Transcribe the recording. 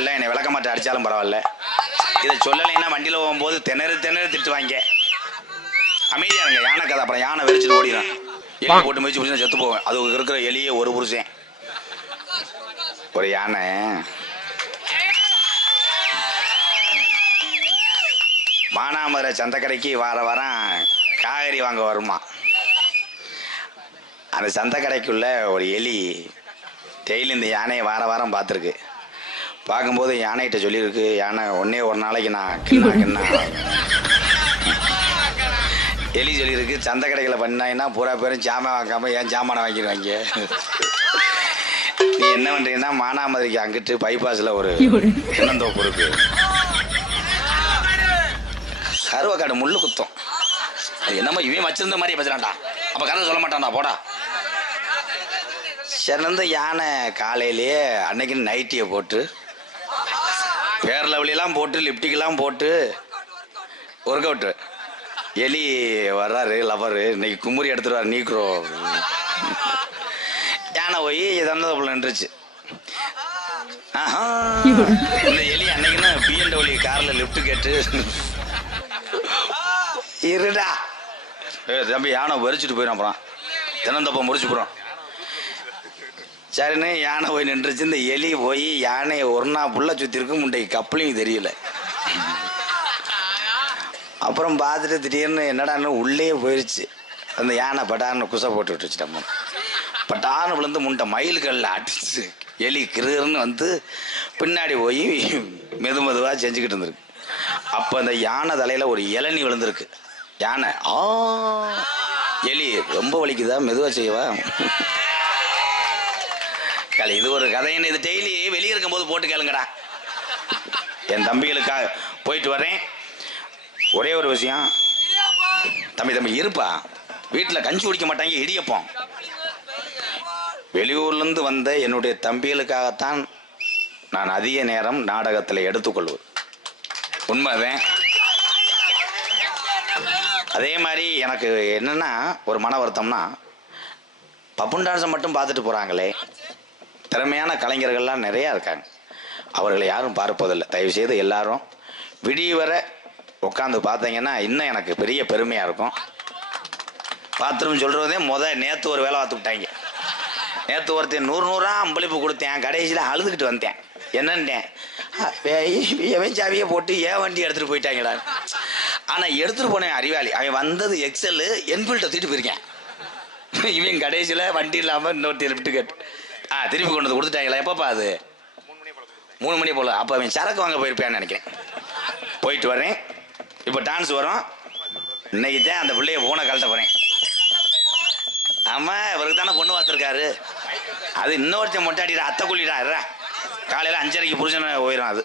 இல்லை, என்னை விளக்க மாட்டேன் அடித்தாலும் பரவாயில்ல. இதை சொல்லலைன்னா வண்டியில் போகும்போது திணறு திட்டுவாங்க. அமைதியாக இருங்க. யானை கதை. அப்புறம் யானை வெறிச்சிட்டு ஓடிடும். எலி போட்டு மிதிச்சு பிடிச்சி செத்து போவேன். அது இருக்கிற எலியே ஒரு புருஷன். ஒரு யானை மானாமதுரை சந்தைக்கடைக்கு வாரம் காய்கறி வாங்க வருமா. அந்த சந்தைக்கடைக்குள்ள ஒரு எலி டெய்லி இந்த யானையை வாரம் பார்த்துருக்கு. பார்க்கும்போது யானைகிட்ட சொல்லியிருக்கு, யானை ஒன்றே ஒரு நாளைக்கு நான் கிண்ணா எலி சொல்லியிருக்கு, சந்தை கடைகளை பண்ணாங்கன்னா பூரா பேரும் ஜாமான் வாங்காமல் ஏன் ஜாமானை வாங்கிடுவாங்க. நீ என்ன பண்ணுறீங்கன்னா மானாமதுரைக்கு அங்கிட்டு பைபாஸில் ஒரு தென்னந்தோப்பு இருக்கு. கருவக்காடு முள்ளு குத்தம். அது என்னமோ இவன் வச்சிருந்த மாதிரி வச்சுலான்டா. அப்போ கதை சொல்ல மாட்டான்டா போடா. சிறந்த யானை காலையிலேயே அன்னைக்கு நைட்டியை போட்டு பேர் லெவலாம் போட்டு லிப்டிக்கெல்லாம் போட்டு ஒர்க் அவுட்டு. எலி வர்றாரு லவரு, இன்னைக்கு குமுறி எடுத்துருவார் நீக்ரோ. யானை போய் தந்ததுக்குள்ள நின்றுச்சு. இந்த எலி அன்னைக்குன்னா BMW காரில் லிஃப்ட் கேட்டு இருடா தம்பி யானை வெறிச்சிட்டு போயிடும். அப்புறம் தினந்தப்ப முறிச்சு போகிறோம். சரின்னு யானை போய் நின்றுச்சு. இந்த எலி போய் யானையை ஒரு நாள் புள்ள சுற்றிருக்கு. முண்டைக்கு கப்பலையும் தெரியல. அப்புறம் பார்த்துட்டு திடீர்னு என்னடான்னு உள்ளே போயிடுச்சு. அந்த யானை பட்டார்னு குசை போட்டு விட்டுச்சு. நம்ம பட்டார்னு விழுந்து முண்டை மயில்களில் அடிச்சு எலி கிருன்னு வந்து பின்னாடி போய் மெதுவாக செஞ்சுக்கிட்டு இருந்திருக்கு. அப்போ அந்த யானை தலையில் ஒரு இளநி விழுந்திருக்கு. யானை எலி ரொம்ப வலிக்குதா, மெதுவாக செய்வா. இது ஒரு கதைன்னு இது டெய்லி வெளியே இருக்கும்போது போட்டு கேளுங்கடா. என் தம்பிகளுக்காக போயிட்டு வரேன். ஒரே ஒரு விஷயம், தம்பி இருப்பா. வீட்டில் கஞ்சி குடிக்க மாட்டாங்க, இடியப்போம். வெளியூர்லேருந்து வந்த என்னுடைய தம்பிகளுக்காகத்தான் நான் அதிக நேரம் நாடகத்தில் எடுத்துக்கொள்வது. உண்மைதான். அதே மாதிரி எனக்கு என்னென்னா ஒரு மன வருத்தம்னா, பப்புன் டான்ஸை மட்டும் பார்த்துட்டு போகிறாங்களே. திறமையான கலைஞர்கள்லாம் நிறையா இருக்காங்க, அவர்களை யாரும் பார்ப்பதில்லை. தயவுசெய்து எல்லாரும் விடிய வர உட்காந்து பார்த்தீங்கன்னா இன்னும் எனக்கு பெரிய பெருமையாக இருக்கும். பாத்ரூம் சொல்கிறதே நேற்று ஒரு வேலை பார்த்து விட்டாங்க. நேற்று ஒருத்தன் 100 அம்பளிப்பு கொடுத்தேன். கடைசியில் அழுதுகிட்டு வந்தேன். என்னன்ட்டேன், எவன் சாவியை போட்டு ஏன் வண்டி எடுத்துகிட்டு போயிட்டாங்கடா. ஆனால் எடுத்துகிட்டு போனேன் அறிவாளி. அவன் வந்தது எக்ஸல் என்ஃபீல்டை தூக்கிட்டு போயிருக்கேன். இவன் கடைசியில் வண்டி இல்லாமல் இன்னொருத்தி லிஃப்ட் கேட்டு திருப்பி கொண்டு வந்து கொடுத்துட்டாங்களா. எப்பப்பா அது 3 மணி போல். அப்போ அவன் சரக்கு வாங்க போயிருப்பேன்னு நினைக்கிறேன். போயிட்டு வரேன். இப்போ டான்ஸ் வரும். இன்னைக்கு தான் அந்த பிள்ளைய போனை கழட்ட போகிறேன். ஆமாம், இவருக்கு தானே பொண்ணு பார்த்துருக்காரு. அது இன்னொருத்தன் மொட்டாடிடா, அத்தை குள்ளிடா. காலையில் 5:30 புருஷனை போயிடும் அது.